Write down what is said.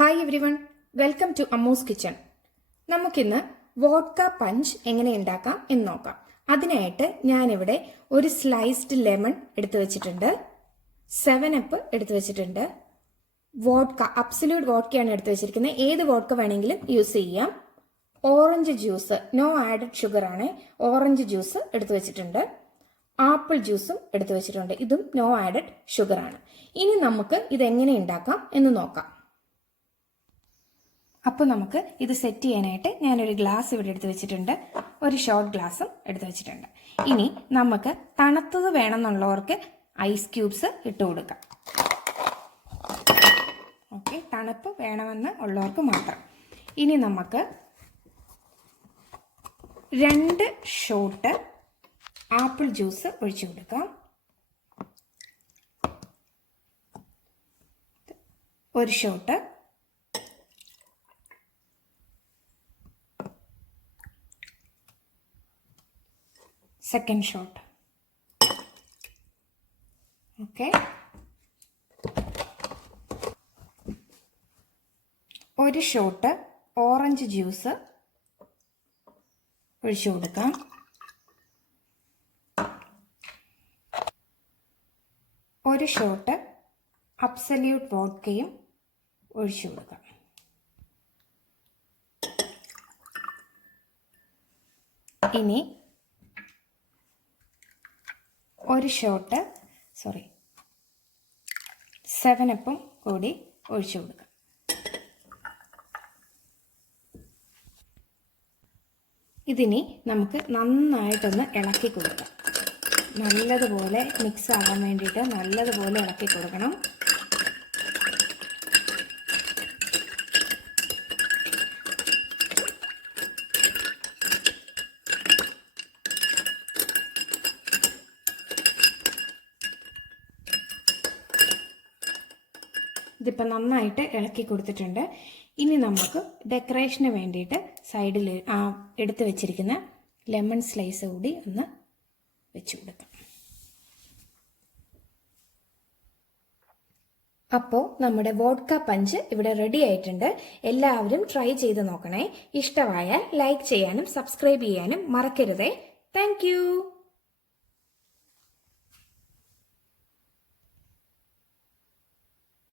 Hi everyone, welcome to Ammu's kitchen. നമുക്കിന്ന് vodka punch എങ്ങനെ ഉണ്ടാക്കാം എന്ന് നോക്കാം. അതിനായിട്ട് ഞാനിവിടെ ഒരു സ്ലൈസ്ഡ് ലെമൺ എടുത്തു വെച്ചിട്ടുണ്ട്, 7 അപ്പ് എടുത്തു വെച്ചിട്ടുണ്ട്, വോഡ്ക അബ്സല്യൂട്ട് വോഡ്കയാണ് എടുത്തു വെച്ചിരിക്കുന്നത്. ഏത് വോഡ്ക വേണമെങ്കിലും യൂസ് ചെയ്യാം. Orange juice, no added sugar ആണ്, ഓറഞ്ച് ജ്യൂസ് എടുത്തു വെച്ചിട്ടുണ്ട്. ആപ്പിൾ ജ്യൂസും എടുത്തു വെച്ചിട്ടുണ്ട്, ഇതും നോ ആഡഡ് ഷുഗർ ആണ്. ഇനി നമുക്ക് ഇതെങ്ങനെ ഉണ്ടാക്കാം എന്ന് നോക്കാം. അപ്പോൾ നമുക്ക് ഇത് സെറ്റ് ചെയ്യാനായിട്ട് ഞാനൊരു ഗ്ലാസ് ഇവിടെ എടുത്ത് വെച്ചിട്ടുണ്ട്, ഒരു ഷോർട്ട് ഗ്ലാസും എടുത്ത് വെച്ചിട്ടുണ്ട്. ഇനി നമുക്ക് തണുത്തത് വേണമെന്നുള്ളവർക്ക് ഐസ് ക്യൂബ്സ് ഇട്ട് കൊടുക്കാം. ഓക്കെ, തണുപ്പ് വേണമെന്ന് ഉള്ളവർക്ക് മാത്രം. ഇനി നമുക്ക് 2 ഷോട്ട് ആപ്പിൾ ജ്യൂസ് ഒഴിച്ചു കൊടുക്കാം. ഒരു ഷോട്ട്, സെക്കൻഡ് ഷോട്ട്. ഓക്കെ, ഒരു ഷോട്ട് ഓറഞ്ച് ജ്യൂസ് ഒഴിച്ചു കൊടുക്കാം. ഒരു ഷോട്ട് അബ്സല്യൂട്ട് വോഡ്കയും ഒഴിച്ചു കൊടുക്കാം. ഇനി ഒരു ഷോട്ട് 7-അപ്പും കൂടി ഒഴിച്ചു കൊടുക്കാം. ഇതിനി നമുക്ക് നന്നായിട്ടൊന്ന് ഇളക്കി കൊടുക്കാം. നല്ലതുപോലെ മിക്സ് ആകാൻ വേണ്ടിയിട്ട് നല്ലതുപോലെ ഇളക്കി കൊടുക്കണം. ഇതിപ്പോൾ നന്നായിട്ട് ഇളക്കി കൊടുത്തിട്ടുണ്ട്. ഇനി നമുക്ക് ഡെക്കറേഷന് വേണ്ടിയിട്ട് സൈഡിൽ എടുത്ത് വെച്ചിരിക്കുന്ന ലെമൺ സ്ലൈസ് കൂടി ഒന്ന് വെച്ച് കൊടുക്കാം. അപ്പോൾ നമ്മുടെ വോഡ്ക പഞ്ച് ഇവിടെ റെഡി ആയിട്ടുണ്ട്. എല്ലാവരും ട്രൈ ചെയ്ത് നോക്കണേ. ഇഷ്ടമായാൽ ലൈക്ക് ചെയ്യാനും സബ്സ്ക്രൈബ് ചെയ്യാനും മറക്കരുതേ. താങ്ക്